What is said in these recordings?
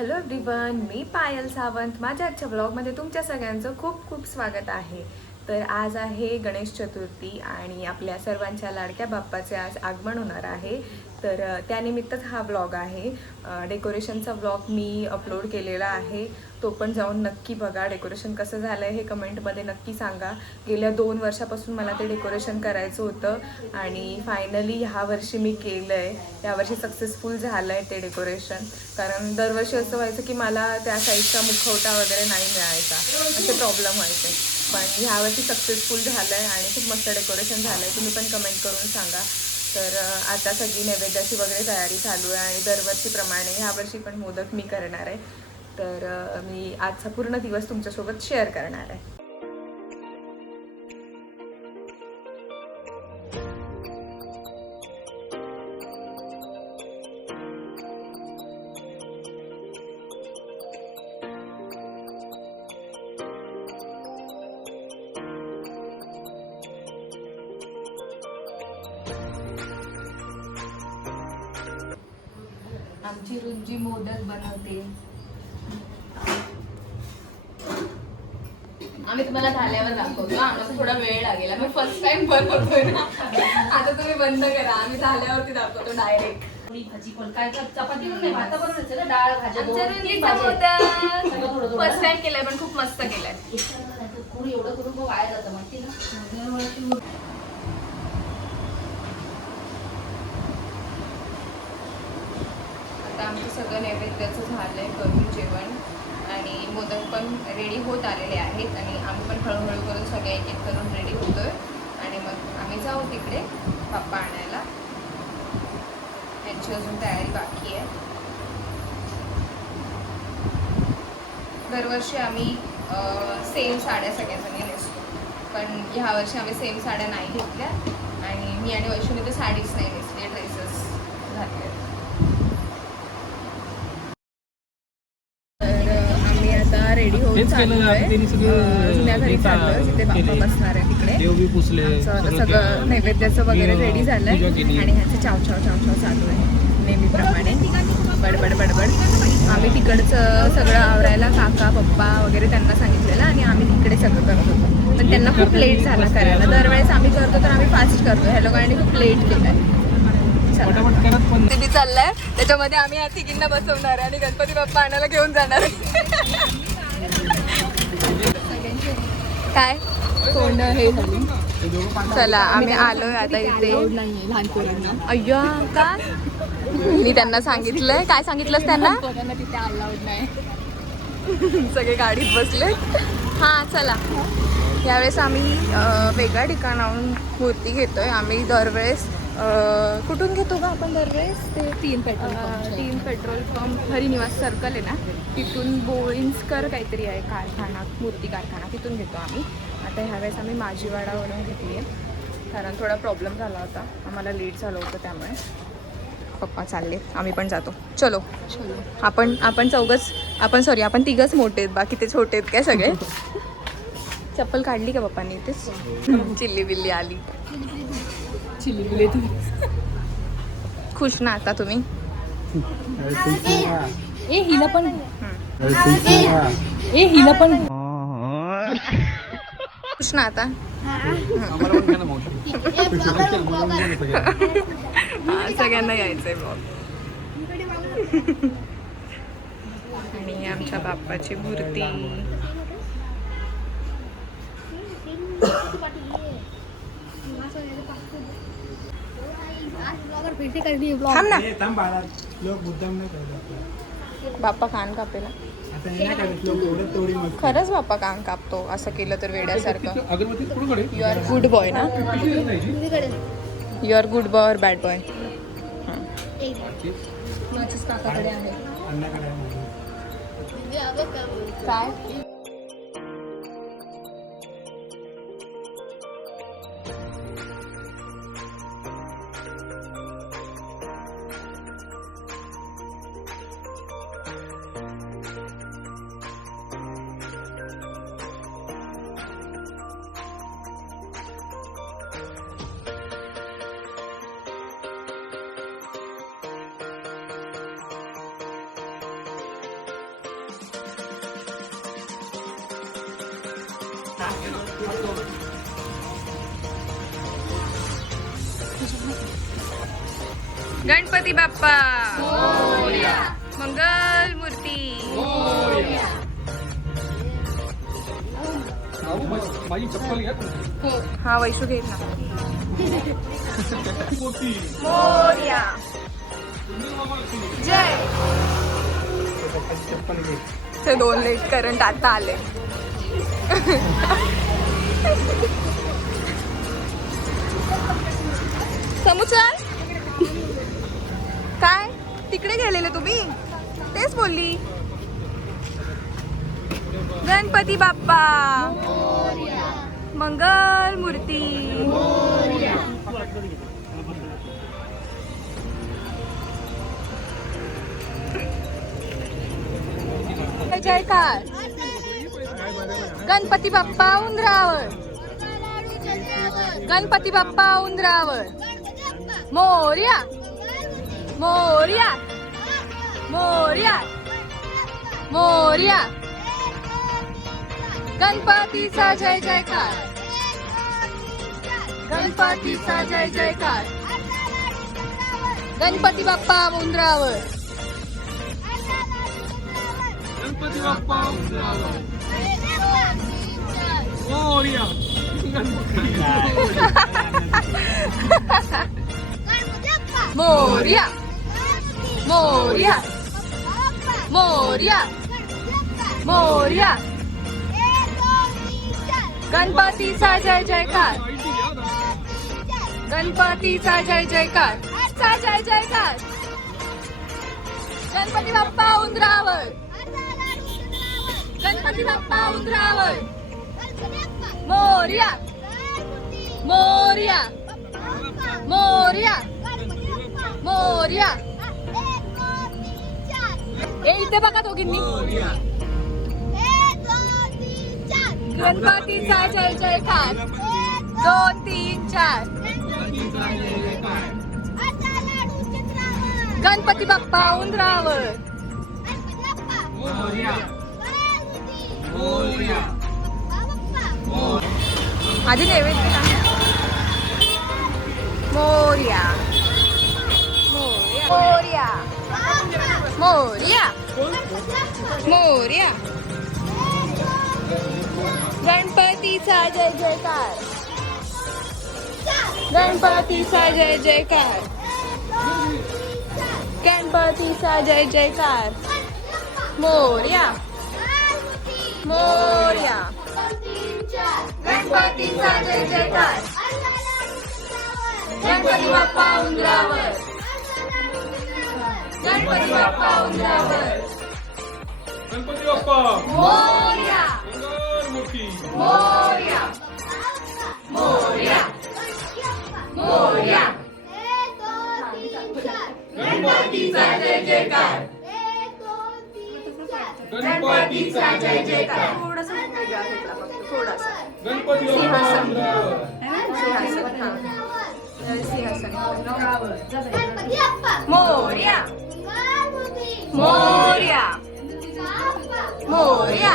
Hello everyone, मी पायल सावंत. माझ्या आजच्या ब्लॉगमध्ये तुमच्या सगळ्यांचं खूप खूप स्वागत आहे. तर आज आहे गणेश चतुर्थी आणि आपल्या सर्वांच्या लाडक्या बाप्पाचे आज आगमन होणार आहे. तर त्यानिमित्तच हा ब्लॉग आहे. डेकोरेशनचा ब्लॉग मी अपलोड केलेला आहे, तो पण जाऊन नक्की बघा. डेकोरेशन कसं झालं आहे हे कमेंटमध्ये नक्की सांगा. गेल्या 2 वर्षापासून मला ते डेकोरेशन करायचं होतं आणि फायनली ह्या वर्षी मी केलं आहे. यावर्षी सक्सेसफुल झालं आहे ते डेकोरेशन. कारण दरवर्षी असं व्हायचं की मला त्या साईजचा मुखवटा वगैरे नाही मिळायचा, असे प्रॉब्लेम व्हायचे. पण ह्यावर्षी सक्सेसफुल झालं आहे आणि खूप मस्त डेकोरेशन झालं आहे. तुम्ही पण कमेंट करून सांगा. तर आता सगळी नैवेद्याची वगैरे तयारी चालू आहे आणि दरवर्षीप्रमाणे ह्यावर्षी पण मोदक मी करणार आहे. तर मी आजचा पूर्ण दिवस तुमच्यासोबत शेअर करणार आहे. आमची रुंजी मोदक बनवते. आम्ही तुम्हाला झाल्यावर दाखवतो. आम्हाला थोडा वेळ लागेल, आम्ही फर्स्ट टाइम बनवतोय ना. आता तुम्ही बंद करा, आम्ही झाल्यावरती दाखवतो डायरेक्ट. भाजी पण काय चपाती पण नाही, भात बनवायचं ना, डाळ भाज्या फर्स्ट टाइम केलंय पण खूप मस्त केलंय. कोणी एवढं करून मग वाया जातं माहिती ना. आता आमचं सगळं नैवेद्याचं झालंय करून जेवण आणि मोदक पण रेडी होत आलेले आहेत आणि आम्ही पण हळूहळू करून सगळे एक एक करून रेडी होतोय आणि मग आम्ही जाऊ तिकडे बाप्पा आणायला. त्यांची अजून तयारी बाकी आहे. दरवर्षी आम्ही सेम साड्या सगळ्याजणी नेसतो, पण ह्या वर्षी आम्ही सेम साड्या नाही घेतल्या आणि मी आणि वैष्णवी तर साडीच नाही नेसली, ड्रेसेस घातले. रेडी होऊन चाललोय, जुन्या घरी चाललोय जिथे बाप्पा बसणार आहे तिकडे. सगळं नैवेद्याचं वगैरे रेडी झालंय आणि ह्याचं चाव चाव चाव चाव चालू आहे नेहमीप्रमाणे. बडबड बडबड. आम्ही तिकडचं सगळं आवरायला काका पप्पा वगैरे त्यांना सांगितलेलं आणि आम्ही तिकडे सगळं करत होतो, पण त्यांना खूप लेट झाला करायला. दरवेळेस आम्ही करतो तर आम्ही फास्ट करतो, ह्या लोकांनी खूप लेट केलंय. किती चाललंय त्याच्यामध्ये आम्ही या तिघींना बसवणार आहे आणि गणपती बाप्पा आणायला घेऊन जाणार आहे. काय तोंड हे झाली. चला आम्ही आलोय आता इथे. अय्या का मी त्यांना सांगितलंय. काय सांगितलंस त्यांना? तिथे अलाउड नाही. सगळे गाडीत बसले. हां चला. यावेळेस आम्ही वेगळ्या ठिकाणाहून मूर्ती घेतोय. आम्ही दरवेळेस कुठून घेतो का आपण दरवेळेस? ते 3 पेट्रोल पंप हरिनिवास सर्कल आहे ना, तिथून बोळिंजकर काहीतरी आहे कारखाना, मूर्ती कारखाना, तिथून घेतो आम्ही. आता ह्यावेळेस आम्ही माझीवाडावरून घेतली आहे कारण थोडा प्रॉब्लेम झाला होता, आम्हाला लेट झालं होतं त्यामुळे. पप्पा चालले, आम्ही पण जातो. चलो आपण चौघच, आपण तिघच मोठे आहेत, बाकी ते छोटे आहेत काय सगळे. चप्पल काढली का पप्पांनी इथेच? चिल्ली बिल्ली आली. खुश ना आता तुम्ही? हिला पण खुश ना आता? सगळ्यांना यायचंय ब्लॉग. आणि आमच्या बाप्पाची मूर्ती. थांब ना. बाप्पा कान कापेला. खरंच बाप्पा कान कापतो असं केलं तर वेड्यासारखं. यू आर गुड बॉय ना? यू आर गुड बॉय और बॅड बॉय? माझ्याच काकाकडे आहे काय? गणपती बाप्पा मंगल मूर्ती. माझी चप्पल घ्या. हा वैशू घेत ना. मोठी मोरया. जय. चप्पल घे. ते 2 लेट करंट आता आले. समुचार काय तिकडे गेलेले तुम्ही? तेच बोलली. गणपती बाप्पा मंगल मूर्ती. जयकार. गणपती बाप्पा उंदरावर. गणपती बाप्पा उंदरावर. मोरया मोरया मोरया मोरया. गणपतीचा जय जयकार. गणपतीचा जय जयकार. गणपती बाप्पा उंदरावर. गणपती बाप्पा मोरया. मोरया मोरया मोरया मोरया. गणपतीचा जय जयकार. गणपतीचा जय जयकार. जय जयकार. गणपती बाप्पा उंदरावर. गणपती बाप्पा उंदरावर. मोरया मोरया मोरया मोरया. ए इथे बघा दोघींनी. गणपतीचा जय जयकार. 2 3 4. गणपती बाप्पा उंदरावर. आधी नैवेद्य का? मोरया मोरया मोरया मोरया. गणपतीचा जय जयकार. गणपतीचा जय जयकार. गणपतीचा जय जयकार. मोरया मोरया. गणपतीचा जय जयकार. गणपती बाप्पा उंदरावर. गणपती बाप्पा उंदरावर. गणपती बाप्पा मोरया मंगल मूर्ती. मोरया मोरया मोरया. गणपतीचा जय जयकार. गणपतीचा जय जयकार. थोडासा वेगळा घेतला फक्त थोडासा. गणपती सिंहासन. बाप्पा सिंहासन. मोरया मोरया मोरया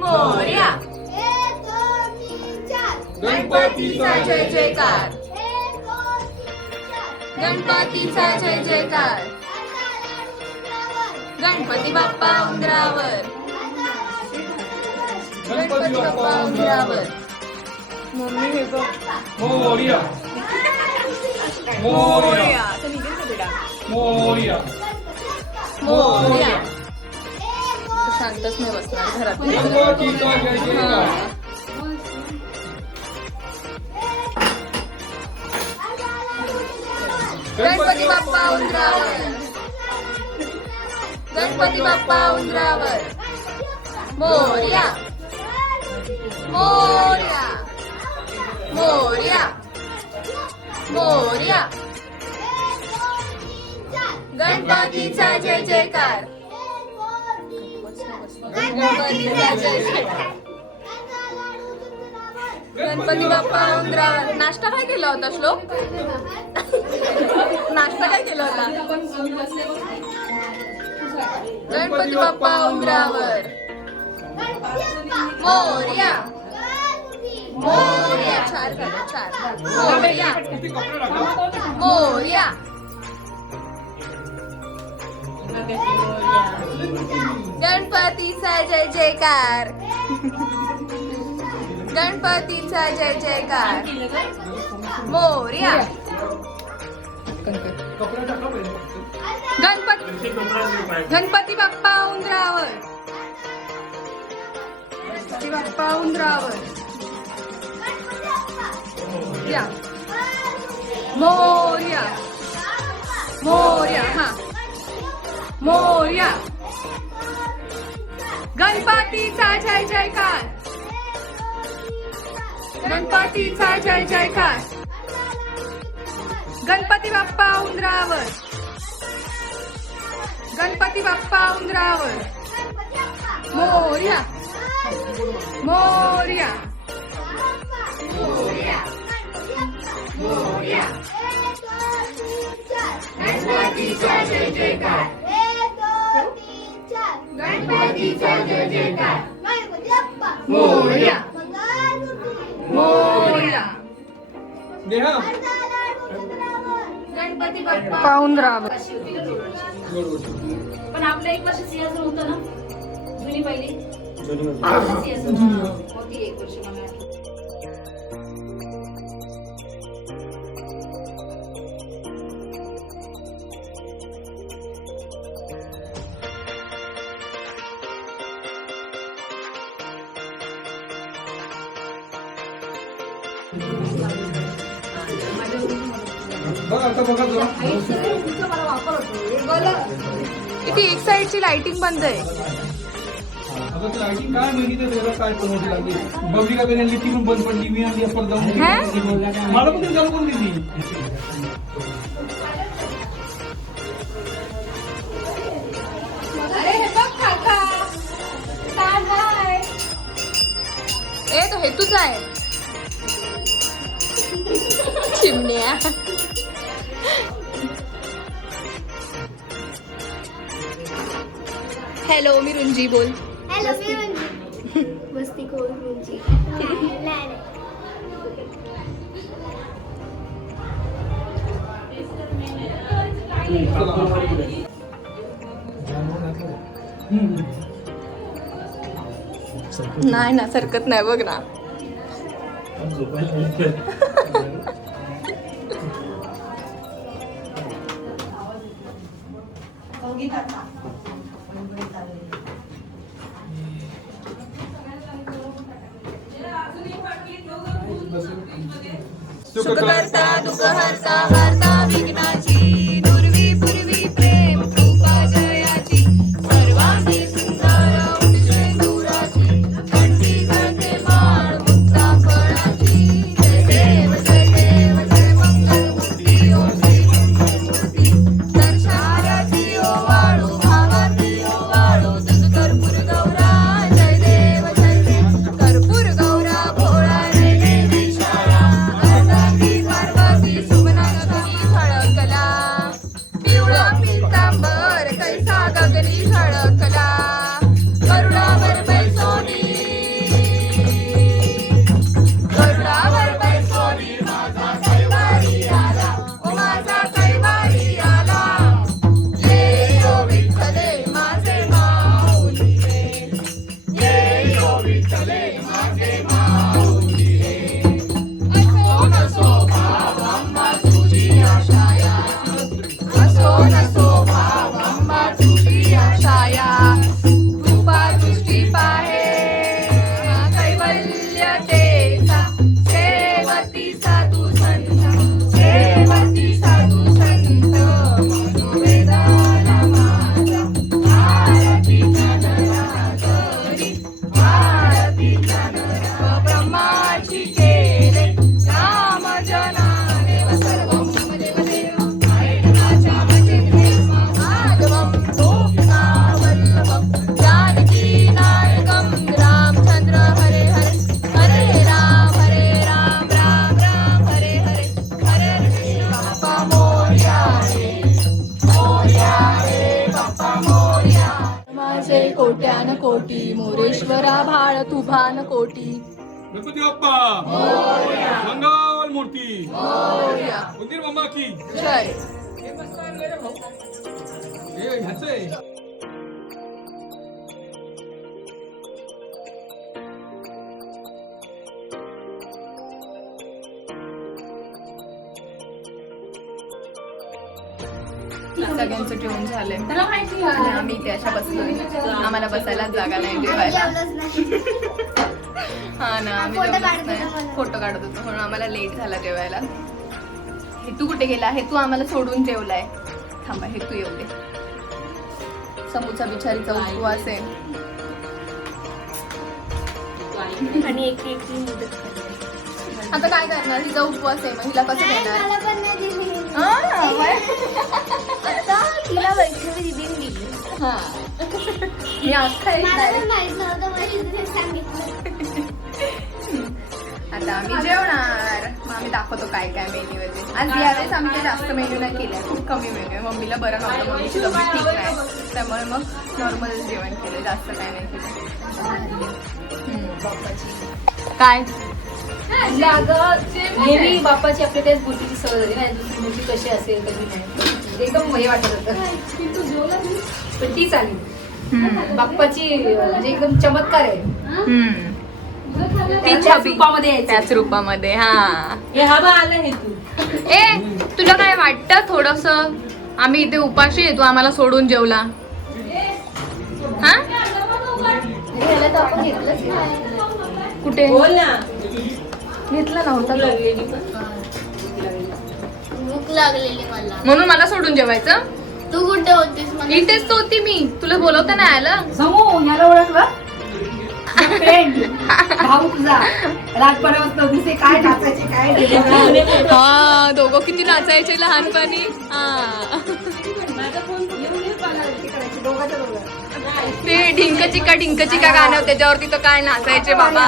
मोरया. गणपतीचा जय जयकार. गणपतीचा जय जयकार. गणपती बाप्पा उंदरावर. गणपती बाप्पा उंदरावर. मम्मी हे बघ. मोरया मोरया आता निघेल का बेटा? मोरया मोरया. शांतच नाही बसणार घरात. गणपतीचा जय जयकार. गणपती बाप्पा उंदरावर. गणपती बाप्पा उंदरावर. मोरया मोरया मोरया मोरया. गणपतीचा जय जयकार. गणपतीचा जय जयकार. गणपती बाप्पा उंदरावर. नाश्ता काय केला होता श्लोक? नाश्ता काय केला होता? गणपती बाप्पा उंदरावर. मोरया मोरया. 4 झालं 4. मोरया. किती कपडे टाका. मोरया. गणपतीचा जय जयकार. गणपतीचा जय जयकार. मोरया. कपडे टाका पहिले. गणपती बाप्पा उंदरावर. गणपती बाप्पा उंदरावर. या. मोरया. मोरया. हा. मोरया. गणपतीचा जय जयकार. गणपतीचा जय जयकार. गणपती बाप्पा उंदरावर. गणपती बाप्पा उंदरावर. मोरया. मोरया. मोरया. मोरया. गणपतीचा जय जयकार. गणपतीचा जय जयकार. मोरया. मोरया. नेहा. गणपती बाप्पा उंदरावर. पण आपलं 1 वर्ष सिंहासन होतं ना जुनी पहिली सिंहासन होती 1 वर्ष मला बघ आता बघा जरा. मला वापर होतो किती एक साइडची लाइटिंग बंद आहे. आता ती लाईटिंग काय माहिती ते त्याला काय बनवली लागली. बघली का त्याने लिफ्ट पण बंद पडली. मी आणि आपण जाऊन मला पण ती चालू करून दिली. ए तो हेतूच आहे. चिमण्या. हॅलो मी रुंजी बोल. हॅलो मी रुंजी. मस्ती खोर रुंजी. नाही ना सरकत नाही बघ ना. सुखकर्ता दुःखहर्ता हर्ता विघ्नाची दुर्वी पूर्वी प्रेम कृपा जयाची सर्वांगी सुंदर उंचे दुराची कंठी घडते माळ मुक्ता फळाची जय देव जय देव जय मंगलमूर्ती ओ श्री मंगलमूर्ती दर्शारती ओ वाळू भावाती ओ वाळू दूध कर्पूर गौरा जय देव कर्पूर गौरा भोळा रे देवी शाळा अर्धांगी पार्वती सुमनागनी झळकला पिवळा पितांबर कैसा गगनी झळकला गरुडावर बैसोनी गरुडावर बैसोनी माझा कैवारी आला ओ माझा कैवारी आला ये ओ विठ्ठले माझे माऊली रे ये ओ विठ्ठले माझे माऊली रे असो नसो भाव अम्मा तुझी आशाया असो नसो भाव अम्मा तुझी आशाया कृपा दृष्टी पाहे कैवल्यतेचा सेवती साधू संत सेवती साधू संत मनोवेदना माझा आरती जनराजरी आरती जनरा ब्रह्माची केले राम जनादेव सर्वं देवदेव ऐकनाच्या मजे माधवं गोपिकावल्लभं जानकी नायकं रामचंद्र हरे हरे हरे राम राम राम हरे हरे हरे कृष्ण बाप्पा मोरया रे बाप्पा मोरया. माझे कोट्यान कोटी मोरेश्वरा भाळ तुभान कोटी गणपती बाप्पा मंगल मूर्ती उंदीर मामा की जय. हे ह्याचं आहे. सगळ्यांचं जेवण झालंय आणि आम्ही इथे अशा बसलोय. आम्हाला बसायला जागा नाही जेवायला. हा ना, आम्ही जेवलोच नाही. फोटो काढत होतो म्हणून आम्हाला लेट झाला जेवायला. हेतू कुठे गेला? हेतू आम्हाला सोडून जेवलाय. थांबा, हेतू येऊ दे. समूचा बिचारीचा उपवास आहे. आणि एक मदत करते. आता काय करणार? हिचा उपवास आहे, मग हिला कसं देणार? मला पण नाही दिली. हा, बाय. आता तिला वैष्णवी दिदीने दिली. हा. मी अख्खा एक मला direct- पण माहित नव्हतं, मला तिने सांगितलं. आता आम्ही जेवणार. मग आम्ही दाखवतो काय काय मेन्यू आहे. आज यावेळेस आमच्या जास्त मेन्यू नाही केलाय, खूप कमी मेन्यू आहे. मम्मीला बरं नव्हतं, मम्मीची तब्येत ठीक नाही, त्यामुळे मग नॉर्मल जेवण केलं, जास्त काय नाही केलं. काय नेहमी बाप्पाची आपल्या त्याच मूर्तीची सवय झाली ना, दुसरी मूर्ती कशी असेल कधी नाही, एकदम हे वाटत होतं. पण तीच आली बाप्पाची, म्हणजे एकदम चमत्कार आहे. त्याच रूपामध्ये यायचं. त्याच रूपामध्ये. हा, हे हवा आलं हे तू. ए तुला काय वाटतं थोडस? आम्ही इथे उपाशी येतो, आम्हाला सोडून जेवला. हा, ह्याला तर आपण घेतलंच नाही. कुठे बोल ना. घेतला नव्हता तो. भूक लागलेली मला. म्हणून मला सोडून जेवायचं. तू कुठे होतीस? मला इथेच तो होती मी. तुला बोलवता नाही आलं? समू ह्याला ओळखलं? फ्रेंड भाऊ तुझा लहानपणापासून दिसे काय नाचायचे काय. हा, दोघं किती नाचायचे लहानपणी. हा, माझा फोन येऊन येऊन करायचे दोघांच्या दोघं. ते ढिंक चिका गाणं होतं, त्याच्यावरती तो काय नाचायचे बाबा.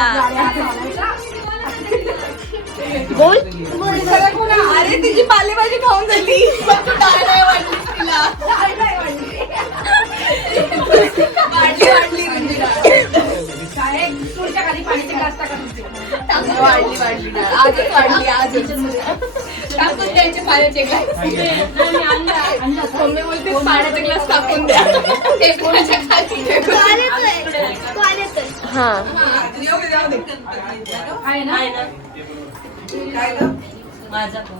बोल. अरे तिची पालेभाजी खाऊन झाली, पण तू डाळ नाही वाढलीस तिला. वाढली तुमच्या खाली पाण्याचे ग्लास टाका तुमचे. वाढली डाळ. आजच वाढली, आजच. टाकून द्यायचे पाण्याचे ग्लास. मम्मी बोलते पाण्याचे ग्लास टाकून द्या. टेबलाच्या खाली ठेव. कॉल येतोय. कॉल येतोय. हा, आहे ना? माझा फोन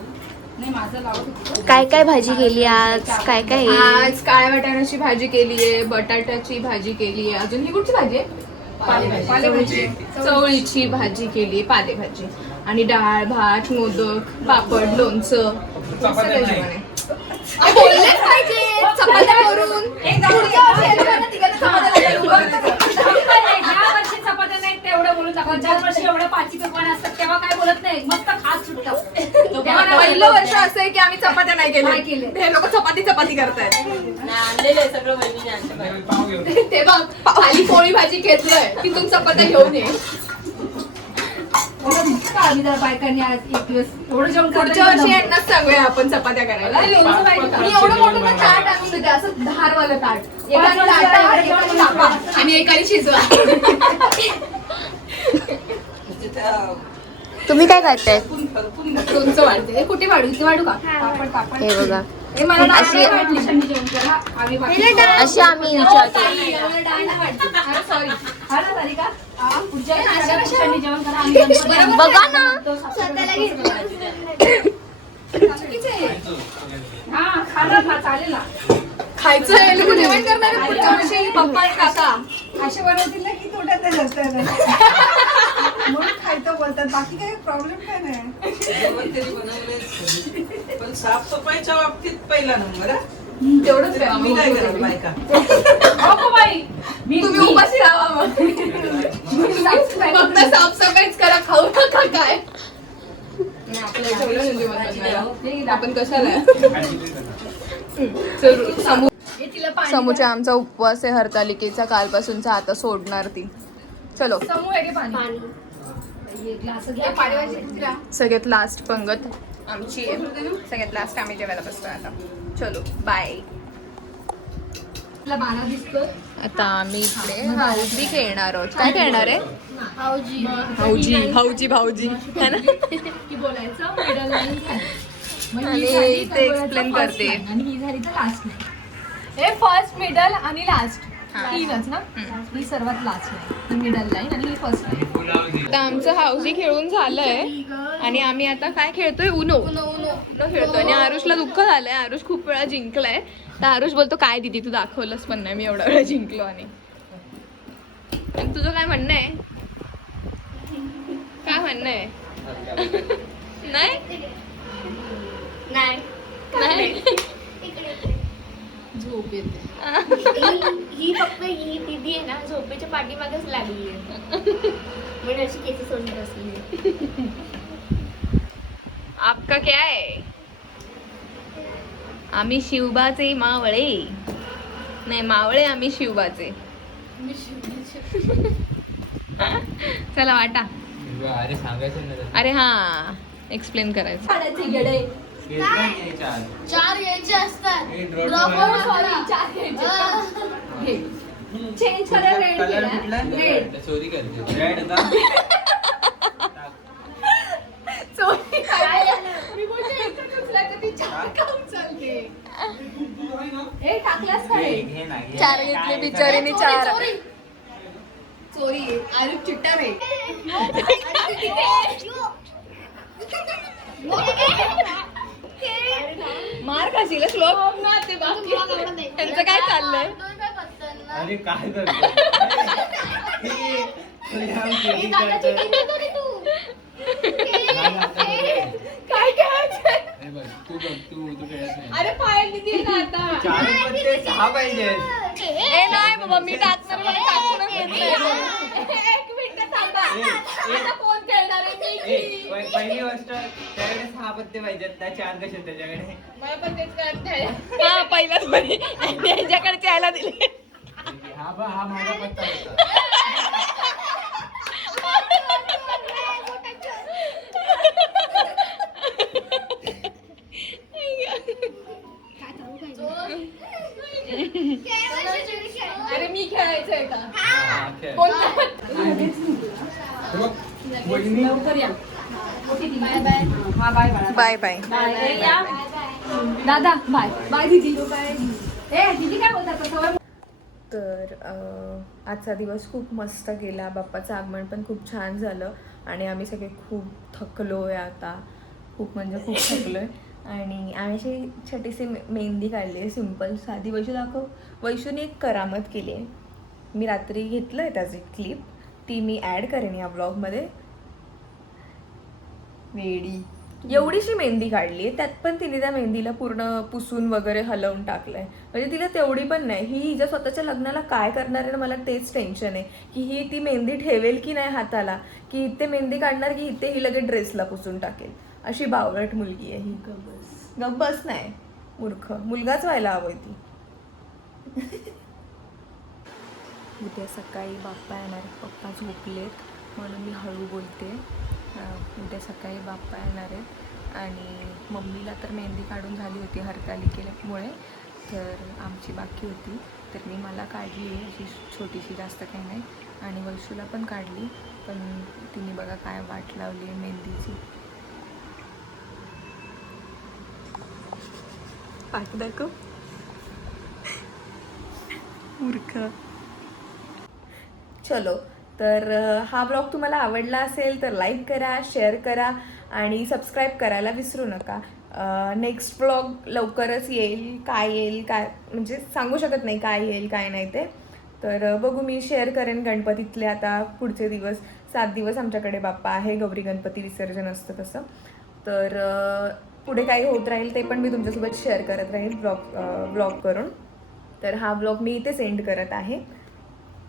नाही, माझं लावत होतं. काय काय भाजी केली आज? काय काय आज काळ्या वाटाण्याची भाजी केलीये, बटाट्याची भाजी केलीये. अजून ही कुठची भाजी आहे? पालेभाजी. चवळीची भाजी केली, पालेभाजी आणि डाळ भात मोदक पापड लोणचं. सगळं जेवण आहे. बोललेच पाहिजे चपात्या करून. पुढच्या वर्षी येतो ना, तिघांना चपात्या लागल्या. ज्या वर्षी चपात्या नाही तेवढं बोलून टाका. ज्या वर्षी एवढं पाची पकवान असतात तेव्हा काय बोलत नाही, मस्त खात सुटतं. पहिलं वर्ष असं आहे की आम्ही चपात्या नाही नाही केल्या. केल्या. हे लोक चपाती करतायत. पाव घेऊन. ते बघ, खाली पोळी भाजी घेतलोय, तिथून चपात्या घेऊन ये. आम्ही जर बायकांनी आज एक दिवस एवढं जेवण पुढच्या वर्षी यांनाच सांगूया आपण चपात्या करायला. लोणचं पाहिजे का? मी एवढं मोठं ना ताट आणून देते, असं धारवालं ताट. एकाने लाटा, एकाने कापा आणि एकाने शिजवा. तुम्ही काय करताय? लोणचं वाढते. हे कुठे वाढू? इथे वाढू का? पापड. हे बघा. हे मला डाळ अशी- नाही वाटली. जेवण करा. आम्ही बाकी- अशी आम्ही विचारतो. डाळ नाही वाटली. अरे सॉरी. हा ना सारिका? पुढच्या वेळेस सगळ्या पुरुषांनी जेवण करा. आम्ही गणपती बघा ना. हा खाणार ना, चालेल ना. खायचं आहे, लोकं जेवण करणार आहे पुढच्या वर्षी पप्पा आणि काका. असे बनवतील ना की तोट्यात नाही जास्त आहे ना. म्हणून खायचं बोलतात, बाकी काही प्रॉब्लेम काय नाही. जेवण तरी बनवलंय. पण साफसफाईच्या बाबतीत पहिला नंबर हा. तेवढंच काय आम्ही काय करत बायका. नको बाई. तुम्ही उपाशी राहा मग. फक्त साफसफाईच करा, खाऊ नका काय. नाही, आपल्याला ठेवलं ना जेवण बनवायला. आपण कशाला समूचा आमचा उपवास आहे हरतालिकेचा कालपासूनचा, आता सोडणार ती. चलो समू आहे पाणी. ग्लास घ्या पाण्याची. सगळ्यात लास्ट पंगत आमची आहे. सगळ्यात लास्ट आम्ही जेवायला बसतोय आता. चलो बाय. आपला बारा दिसतो. आता आम्ही इकडे हौजी खेळणार आहोत. काय खेळणार आहे? भाऊजी हौजी भाऊजी है ना. की बोलायचं मिडल लाईन आणि ते एक्सप्लेन करते. आणि ही झाली तर लास्ट नाही. हे फर्स्ट मिडल आणि लास्ट तीनच ना. ही सर्वात लास्ट आहे, ही मिडल लाईन आणि ही फर्स्ट लाईन. आता आमचं हौजी खेळून झालंय आणि आम्ही आता काय खेळतोय? उनो खेळतोय. आणि आरुषला दुःख झालंय, आरुष खूप वेळा जिंकलाय. तर आरुष बोलतो काय दीदी तू दाखवलंच पण नाही, मी एवढा वेळा जिंकलो. आणि तुझं काय म्हणणं आहे? काय म्हणणं आहे? नाही नाही झोप येते. ही फक्त ही दीदी आहे ना झोपेच्या पाठीमागच लागली आहे. म्हणजे अशी केस सोडून बसली. आपका क्या है? आम्ही शिवबाचे मावळे. नाही मावळे आम्ही शिवबाचे. चला वाटा. अरे सांगायचं ना. अरे हा एक्सप्लेन करायचं. चार यायचे असतात. चेंज करायला रेड. चोरी करते रेड का. मी बोलते एकच उचलायचं, ती चार काऊन चालते? हे टाकलास का हे? चार घेतले बिचारीने चार. चोरी आहे. आलू चिट्टर आहे. मार खाशील श्लोक. त्यांचं काय चाललंय? अरे काय करतो. काय खेळायचं? तू खेळत नाही. अरे पाहिजे ती ना आता. 4 मध्ये 6 पाहिजे. ए नाही बाबा मी टाकणार मला टाकून एक मिनिट थांबा. आता कोण खेळणार आहे? मी की? पहिली गोष्ट त्याकडे 6 पत्ते पाहिजेत ना. 4 कसे त्याच्याकडे. मला पण तेच कळतंय. हा पहिलाच बरी यांच्याकडे यायला दिले. हा माझा पत्ता होता. अरे मी खेळायचंय का? हा, खेळ. लवकर या. हा बाय बाळा. Bye bye. या दादा. बाय बाय दीदी. ए दीदी काय बोलतात सवय. तर आजचा दिवस खूप मस्त गेला. बाप्पाचं आगमन पण खूप छान झालं आणि आम्ही सगळे खूप थकलो आहे आता. खूप म्हणजे खूप थकलो आहे. आणि आम्ही अशी छोटीशी मेहंदी काढली आहे, सिम्पल साधी. वैशू दाखव. वैशूने एक करामत केली आहे. मी रात्री घेतलं आहे त्याची क्लिप, ती मी ॲड करेन या ब्लॉगमध्ये. वेडी एवढीशी मेहंदी काढली आहे, त्यात पण तिने त्या मेहंदीला पूर्ण पुसून वगैरे हलवून टाकलं आहे. म्हणजे तिला तेवढी पण नाही. ही हिच्या स्वतःच्या लग्नाला काय करणार आहे ना, मला तेच टेन्शन आहे की ही ती मेहंदी ठेवेल की नाही हाताला, की इथे मेहंदी काढणार की इथे ही लगेच ड्रेसला पुसून टाकेल. अशी बावळट मुलगी आहे ही. गब्बस नाही, मूर्ख मुलगाच व्हायला हवं ती. उद्या सकाळी बाप्पा येणार. पप्पा झोपलेत म्हणून मी हळू बोलते. उद्या सकाळी बाप्पा येणार आहेत आणि मम्मीला तर मेहंदी काढून झाली होती हरतालिकेमुळे, तर आमची बाकी होती. तर मी मला काढली आहे अशी छोटीशी, जास्त काही नाही. आणि वैशूला पण काढली, पण तिने बघा काय वाट लावली आहे मेहंदीची. पाठ दाखव. मूर्ख. चलो, तर हा ब्लॉग तुम्हाला आवडला असेल तर लाईक करा, शेअर करा आणि सबस्क्राईब करायला विसरू नका. नेक्स्ट ब्लॉग लवकरच येईल. काय येईल काय म्हणजे सांगू शकत नाही, काय येईल काय नाही ते. तर बघू, मी शेअर करेन गणपतीतले आता पुढचे दिवस. 7 दिवस आमच्याकडे बाप्पा आहे, गौरी गणपती विसर्जन असतं तसं. तर पुढे काही होत राहील ते पण मी तुमच्यासोबत शेअर करत राहील ब्लॉग करून. तर हा ब्लॉग मी इथे सेंड करत आहे.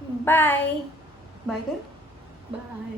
बाय बाय कर. बाय.